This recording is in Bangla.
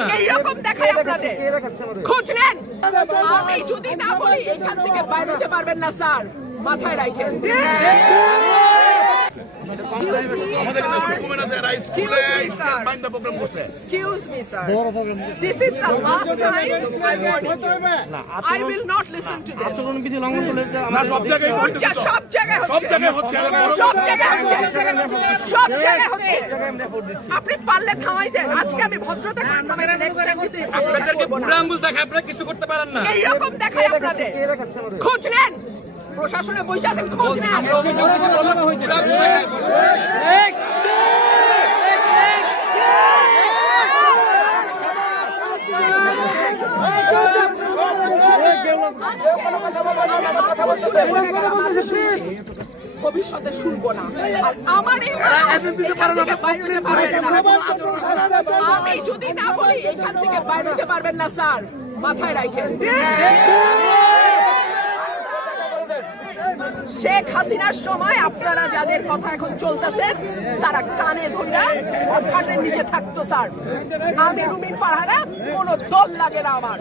না। এইরকম দেখায় আপনাদের খোঁজ নেন। আমি যদি না বলি এখান থেকে বাইরে যেতে পারবেন না স্যার, মাথায় রাখেন। আমাদের কাছে ডকুমেন্ট আছে এরা স্কুলে স্টেট বাইন্ড দ্য প্রোগ্রাম করছে। Excuse me, sir. This is the last time I warn you. I will not listen to this. না সব জায়গায় হচ্ছে তো। সব জায়গায় সব জায়গায় হচ্ছে সব জায়গায় হচ্ছে সব জায়গায় হচ্ছে। আপনি পারলে থামাই দেন। আজকে আমি ভদ্রতা করে থামাইছি, নেক্সট টাইম দিতে আপনাদেরকে বুড়া আঙ্গুল দেখায় আপনারা কিছু করতে পারেন না। এইরকম দেখায় আপনাদের খোঁজ নেন। প্রশাসনে বসে আছেন, খোঁজ নেন। আমরা অভিযোগ দিছি বললাম বুড়া আঙ্গুল দেখায়। এক ভবিষ্যতে শুনবো না। আর আমার আমি যদি না বলি এখান থেকে বাইরে যেতে পারবেন না স্যার, মাথায় রাখেন। শেখ হাসিনার সময় আপনারা যাদের কথা এখন চলতেছেন তারা কানে ধরে খাটের নিচে থাকতো স্যার। আমি রুমিন ফারহানা, কোনো দল লাগে না আমার।